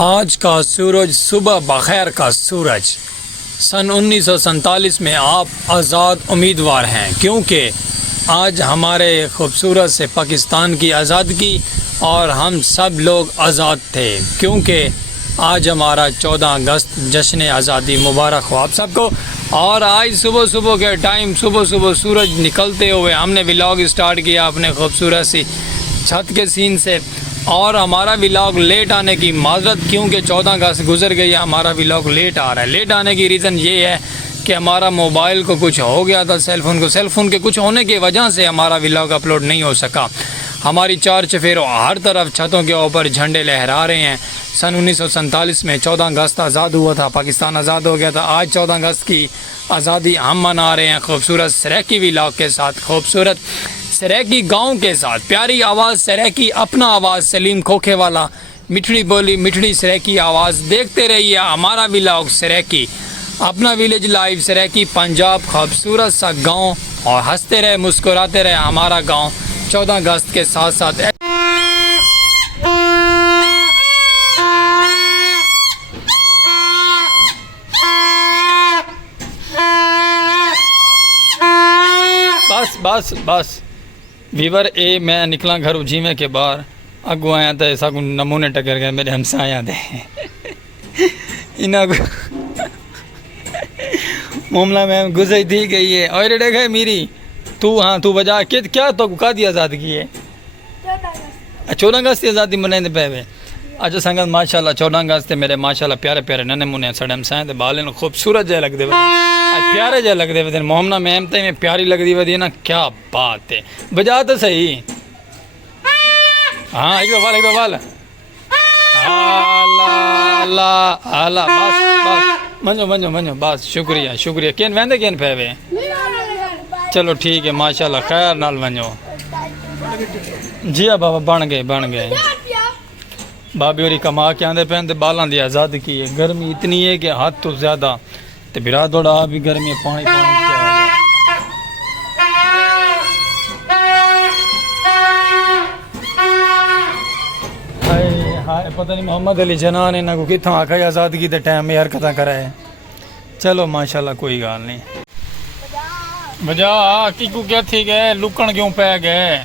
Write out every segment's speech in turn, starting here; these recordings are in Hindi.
आज का सूरज सुबह बखैर का सूरज। सन 1947 में आप आज़ाद उम्मीदवार हैं, क्योंकि आज हमारे खूबसूरत से पाकिस्तान की आज़ादगी और हम सब लोग आज़ाद थे, क्योंकि आज हमारा 14 अगस्त जश्न आज़ादी मुबारक हो आप सबको। और आज सुबह सुबह के टाइम सुबह सूरज निकलते हुए हमने व्लॉग स्टार्ट किया अपने खूबसूरत सी छत के सीन से। और हमारा व्लॉग लेट आने की माजरत, क्योंकि 14 अगस्त गुजर गई है, हमारा व्लॉग लेट आ रहा है। लेट आने की रीज़न ये है कि हमारा मोबाइल को कुछ हो गया था, सेलफ़ोन के कुछ होने की वजह से हमारा व्लॉग अपलोड नहीं हो सका। हमारी चार चफेरों हर तरफ छतों के ऊपर झंडे लहरा रहे हैं। सन 1947 में 14 अगस्त आज़ाद हुआ था, पाकिस्तान आज़ाद हो गया था। आज 14 अगस्त की आज़ादी हम मना रहे हैं खूबसूरत सराकी व्लॉग के साथ, खूबसूरत सराकी गांव के साथ। प्यारी आवाज़ सराकी, अपना आवाज़ सलीम खोखे वाला, मिठड़ी बोली मिठड़ी सराकी आवाज़। देखते रहिए हमारा व्लॉग सराकी, अपना विलेज लाइव सराकी पंजाब, खूबसूरत सा गांव। और हंसते रहे मुस्कुराते रहे हमारा गांव 14 अगस्त के साथ साथ। बस वीवर ए मैं निकला घर जीवे के बाहर, अगू आया तो ऐसा नमूने टकर गए मेरे हमसाया दे इन्हें मामला में गुजर दी गई है। और देखे मेरी तू बजा के क्या तो का दी आज़ादगी है 14 अगस्त की आज़ादी मनाते पे वे। अच्छा संगत माशाल्लाह 14 अगस्त मेरे माशाल्लाह प्यारे प्यारे नन्हे मुन्ने साढ़े हमसाए ते बाले न खूबसूरत जय लगते वे, प्यारे जय लगते वे। मोहम्मदा मेहमते में प्यारी लगती वे ना, क्या बात है। बजा तो सही, हाँ एक दो बाल आला बस मंजो बस शुक्रिया केन वेंदे केन पे वे। चलो ठीक है माशाल्लाह खैर नाल वञो। जी हाँ बाबा बन गए बाबी होरी कमा के आंदे पे बालों की आज़ादी की है। गर्मी इतनी है कि हद तो ज़्यादा, तो बिरा थोड़ा आप भी गर्मी पानी हाय पता नहीं मोहम्मद अली जना ने ना को कितों आखा आज़ादगी के टाइम में हरकत कराए। चलो माशाल्लाह कोई गल नहीं। बजा कीकू क्या थी गए लुकन क्यों पै गए।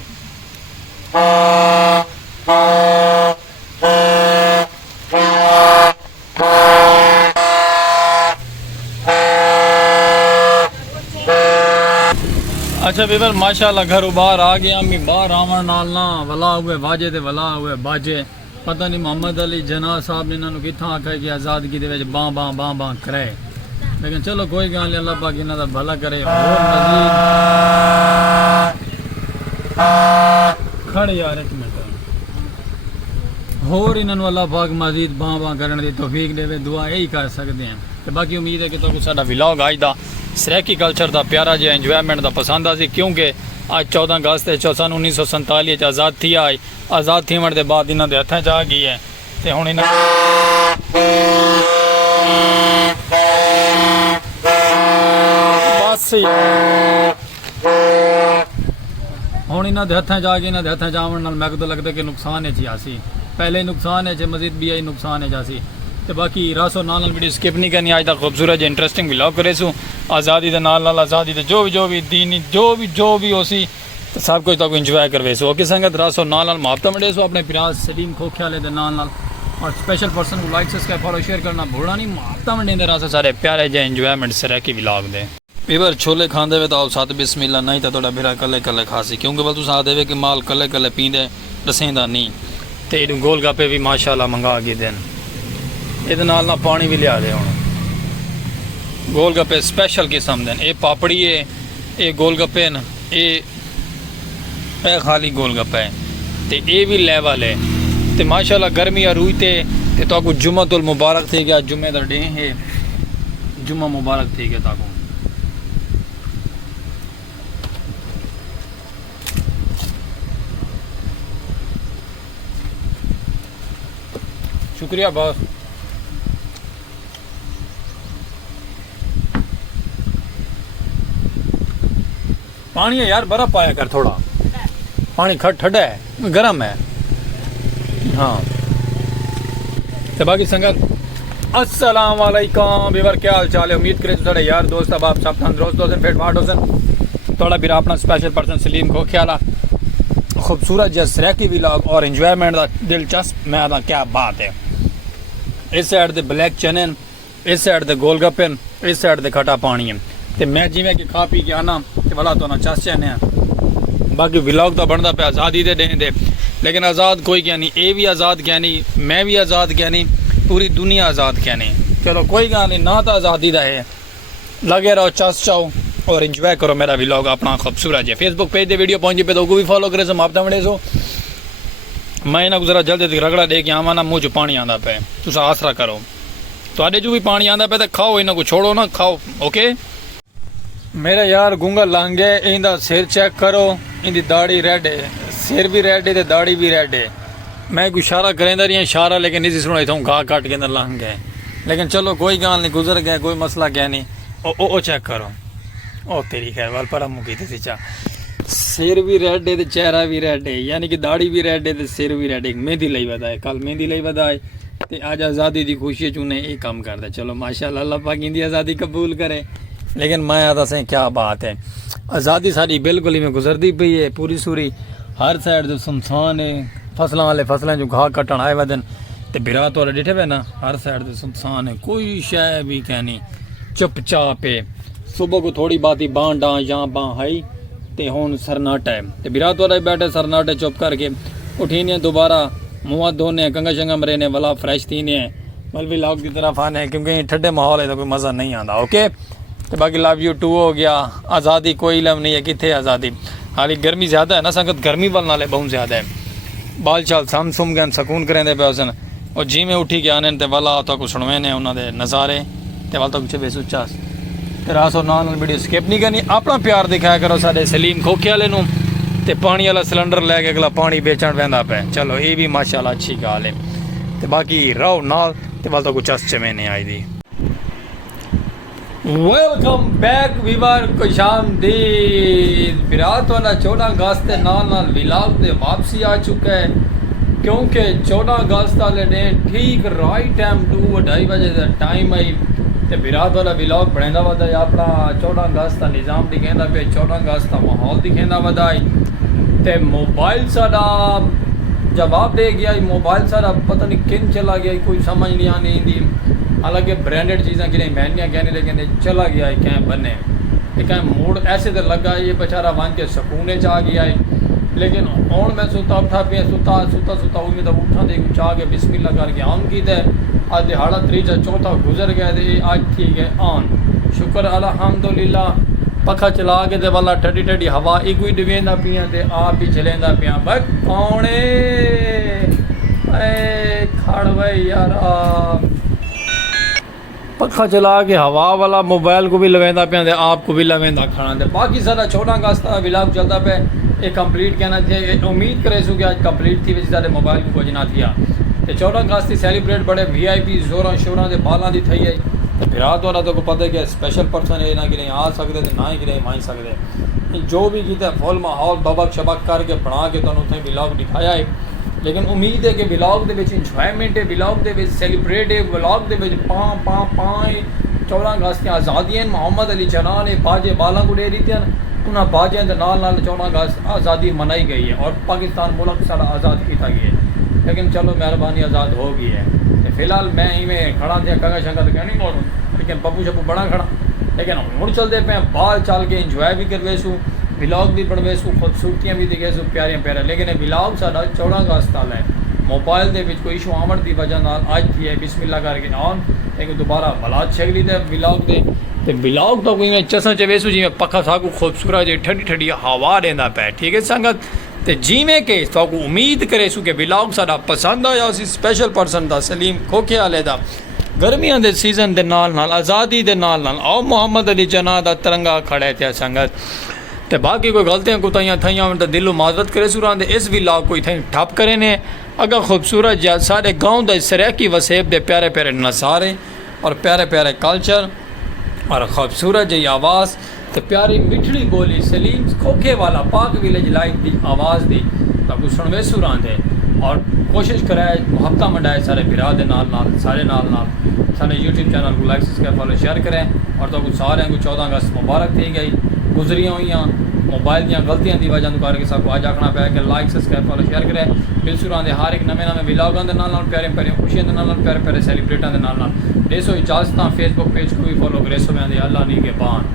अच्छा बीबर माशाल्लाह घर बाहर आ गया। मी बाहर आवन नाल ना वला हुए बाजे ते वला हुए बाजे। पता नहीं मोहम्मद अली जना साहब ने इन्होंने कितों आखा कि आज़ादगी दे विच बां कराए, लेकिन चलो कोई गल नहीं, अल्लाह पाक इन्हां दा भला करे। और मजीद खड़ यार एक मिनट, होर इन्होंने अल्लाह पाक मजीद बां करने की तौफीक देवे, दुआ यही कर सकते हैं। तो बाकी उम्मीद है कि तुहानू साडा व्लॉग अज दा सराकी कल्चर का प्यारा जिहा इंजॉयमेंट का पसंद आ सी, क्योंकि आज 14 अगस्त सन 1947 आज़ाद थी। आज़ाद थीवन के बाद इन्हों के हथों च आ गई है। तो हुण बस हुण इन्हों के हथों च आ गई। इन्हों के हथों च आवन नाल मैं तो लगता कि नुकसान है आसी, पहले नुकसान है मजीद भी आई नुकसान है आसी। तो बाकी रासो नाल वीडियो स्किप नहीं करनी। आज का खूबसूरत इंटरेस्टिंग व्लॉग करे सू आज़ादी के नाल आज़ादी के जो भी दीनी जो भी हो सी तो सब कुछ तक इंजॉय करवे सो। ओके संगत रासो नाल मुहाबत मंडे सो अपने पिराज सलीम खोखे वाले के नाल। और स्पेशल पर्सन को लाइक सब्सक्राइब फॉलो शेयर करना भूलना नहीं। मुहाबत मंडे रासो सारे प्यारे जे इंजॉयमेंट सराकी व्लॉग दे। बीबर छोले खाते हुए तो आओ साथ बिस्मिल्लाह, नहीं तो थोड़ा बिरा कले खासी, क्योंकि बल तुम आदे वे कि माल कले पींदे रसेंदा नहीं। तो गोल गप्पे भी माशाल्लाह मंगा के देन, ये ना पानी भी लिया दे। हम गोल गप्पे स्पेशल किस्म देन, ये पापड़ी है, ये गोल गप्पे न, ये खाली गोल गप्पा है, तो ये भी लेवल है। तो माशाल्लाह गर्मी रूईते तो जुम्मतुल मुबारक थी गया, जुम्मे का डे है, जुम्मा मुबारक थी गया ताको। शुक्रिया बॉस। पानी है यार, बर्फ पाया कर थोड़ा, पानी ठंडा है गर्म है। हाँ तो बाकी संगत अस्सलाम वालेकुम बेवर क्या हाल चाल है। उम्मीद करें थोड़े यार दोस्त अब आप सब तंदुरुस्त हो फिट फाट हो थोड़ा फिर अपना स्पेशल पर्सन सलीम को ख्याल खूबसूरत जसरा की व्लॉग और इंजॉयमेंट का दिलचस्प मैं आता क्या बात है। इस साइड दे ब्लैक चने, इस साइड दे गोलगप्पे, इस साइड दे खट्टा पानी है। तो मैं जिमें कि खा पी के आना तो भला तो ना चस चने बाकी व्लॉग तो बनता पे आज़ादी दे देने दे, लेकिन आज़ाद कोई क्या नहीं, ये भी आज़ाद क्या नहीं, मैं भी आज़ाद क्या नहीं, पूरी दुनिया आज़ाद क्या नहीं। चलो कोई गल नहीं, ना तो आज़ादी का है, लगे रहो चस चाओ और इंजॉय करो मेरा व्लॉग अपना खूबसूरत है। फेसबुक पेज दे वीडियो पहुंचे पे तो भी फॉलो करे समाप्त बने सो मैं ना गुजरा जल्दी रगड़ा दे के आवा ना मुँह च पानी आता पे तुम आसरा करो थोड़े चू भी पानी आता पे तो खाओ इन्हों को छोड़ो ना खाओ। ओके मेरे यार गुंगा लांगे इंदा सिर चेक करो, इंदी दाढ़ी रेड है, सिर भी रेड है तो दाढ़ी भी रेड है। मैं कोई इशारा करेंदा रही इशारा लेकिन इसी सुना इतों घा काट के अंदर लंघ गए, लेकिन चलो कोई गल नहीं गुजर गए कोई मसला क्या नहीं। ओ चेक करो ओ तेरी खैर वाल पर मुकी थी चा सिर भी रेड है तो चेहरा भी रेड है, यानी कि दाढ़ी भी रेड है तो सिर भी रेड है। मेहंदी लाई बधाए कल मेहंदी लाई बधाए तो आज आज़ादी की खुशी चूने ये काम करता। चलो माशाल्लाह अल्लाह पाक इंदी आज़ादी कबूल करे। लेकिन मैं आता से क्या बात है, आज़ादी सारी बिल्कुल ही में गुजरती पई है पूरी सूरी, हर साइड जो सुनसान है, फसलों वाले फसलें जो घाह कट्टन आए वदन तो बिरा तो डिठे पे ना हर साइड जो सुनसान है, कोई शय भी कहनी चुपचाप है। सुबह को थोड़ी बात ही बाँ डाँ यहाँ बाँ हाई तो हूँ सरनाटा है तो बिरात वाला बैठे सरनाटे चुप करके उठीने दोबारा मुँह धोने कंगा शंगा मरेने वाला फ्रेश थीने बल भी लाग की तरफ आने क्योंकि ठंडे माहौल है तो कोई मज़ा नहीं आता। ओके तो बाकी लव यू टू हो गया। आज़ादी कोई लव नहीं है कितने आज़ादी, हाली गर्मी ज़्यादा है ना संगत, गर्मी वाल नाले बहुत ज़्यादा है। बाल चाल सम सुम गए सकून करें पे उसन और जी में उठी के आने तो वाला तो कुछ सुनवे ने उन्होंने नज़ारे तो वाल तो कुछ बेसुचा रासो नाल वीडियो स्किप नहीं करनी। अपना प्यार दिखाया करो साडे सलीम खोखे वाले नूं ते पानी वाला सिलेंडर लैके अगला पानी बेचण वहदा पे, चलो ये भी माशाल्लाह अच्छी गल है। तो बाकी रहो नाल ते वाल तो कुछ चस चमेने आई दी। वेलकम बैक वीवर खुशामदीद। विराट वाला 14 अगस्त के नाल नाल व्लॉग ते वापसी आ चुका है क्योंकि 14 अगस्त वाले दिन ठीक राइट टाइम 2:30 बजे का टाइम आई तो विराट वाला व्लॉग बनांदा वदा अपना 14 अगस्त का निज़ाम दिखांदा पे, 14 अगस्त का माहौल दिखांदा वदा ते मोबाइल साडा जवाब दे गया। मोबाइल सारा पता नहीं किन चला गया, कोई समझ नहीं आनी इंदी, हालांकि ब्रांडेड चीज़ें कि महंगियाँ कहने लेकिन ये चला गया है क्या बने कहीं मूड ऐसे तो लगा ये बेचारा वन के सुकून च आ गया है। लेकिन हूँ मैं सुता उठा पे सुता सुता सुता उम्मीद उठा दे कुछ आ गया बिस्मिल्लाह करके ऑन की दे आज दिहाड़ा त्रीजा चौथा गुजर गया थे आज ठीक है ऑन शुक्र अल्हम्दुलिल्लाह। पखा चला के दे वाला ठंडी ठंडी हवा एक ही डवेंदा पिया ते आप भी चलेंदा पिया बस कौने खड़ भाई यार पखा चला के हवा वाला मोबाइल को भी लवेंदा पे आपको भी लवेंदा खाना दे। बाकी सारा 14 अगस्त का व्लॉग चलता पे ये कंप्लीट कहना चाहिए, उम्मीद करे सो कि आज कंप्लीट थी वैसे सारे मोबाइल को कुछ ना थिया तो 14 अगस्त की सेलिब्रेट बड़े VIP जोर शोर के बालों की थी है। तो विराट वाला तो पता है कि स्पेशल पर्सन है ना कि नहीं आ सकते तो ना ही कि नहीं मान सकते, जो भी किया फुल माहौल बबक शबक करके बना के तुहानू उत्थे व्लॉग दिखाया है। लेकिन उम्मीद है कि व्लॉग दे विच इंजॉयमेंट है, व्लॉग दे विच सेलिब्रेट है, व्लॉग दे विच पाँ 14 अगस्त की आज़ादी है। मोहम्मद अली जना ने बाजे बाला को दे दी थी उन्होंने बाजियां के नाल 14 अगस्त आज़ादी मनाई गई है और पाकिस्तान मुल्क सारा आज़ाद किया गया है। लेकिन चलो मेहरबानी आज़ाद हो गई है तो फिलहाल मैं इवें खड़ा थे कंगा शंगा तो कहनी मोड़ लेकिन पप्पू शप्पू बड़ा खड़ा, लेकिन मुड़ चलते पे बाल चल के इंजॉय भी करवेसू व्लॉग भी बनवेसू खूबसूरतियाँ भी दिखेसू प्यारियां प्यारियां। लेकिन व्लॉग साडा 14 अगस्त वाला है मोबाइल के कोई इशू आवन की वजह नाल अज थी है बिस्मिल्लाह करके ऑन लेकिन दोबारा बलात छगली दे व्लॉग दे तो व्लॉग तो कोई चसा चवेसू जिमें पखा साकू खूबसूरत जी ठंडी ठंडी हवा देंदा पे ठीक है संगत तो जिमें कि साकू उम्मीद करेसू कि व्लॉग साडा पसंद आया उसी स्पेशल पर्सन दा सलीम खोखे वाले दा गर्मियों के सीजन के नाल नाल आज़ादी के नाल नाल आओ मोहम्मद अली जना दा तिरंगा खड़े थे संगत तो बाकी कोई गलतियाँ कुताइयाँ थी तो दिलों माजरत करे सुरान इस व्लॉग को इतने ठप करे ने अगर खूबसूरत या सारे गाँव के सराकी वसेब के प्यारे प्यारे नज़ारे और प्यारे प्यारे कल्चर और खूबसूरत जी आवाज़ तो प्यारी मिठड़ी बोली सलीम खोखे वाला पाक विलेज लाइफ की आवाज़ दी तो कुछ सुनवे सुरान और कोशिश कराए मुहब्बत मंडाए सारे भरा दे नाल सारे सारे यूट्यूब चैनल को लाइक सब्सक्राइब फॉलो शेयर करें। और तो कुछ सारे को 14 अगस्त मुबारक थी गई गुजरियाँ हुई मोबाइल दी गलतियां की वजह करके सबको अज आखना पाया कि लाइक सब्सक्राइब फॉलो शेयर करें। बिलसुरां दे हर एक नवे विलागां दे नाल प्यारे प्यारे खुशियां दे नाल प्यारे प्यारे सैलीब्रेटां दे नाल देसो इजाजत फेसबुक पेज को भी फॉलो करे। सो मैं अल्लाह नी के बान।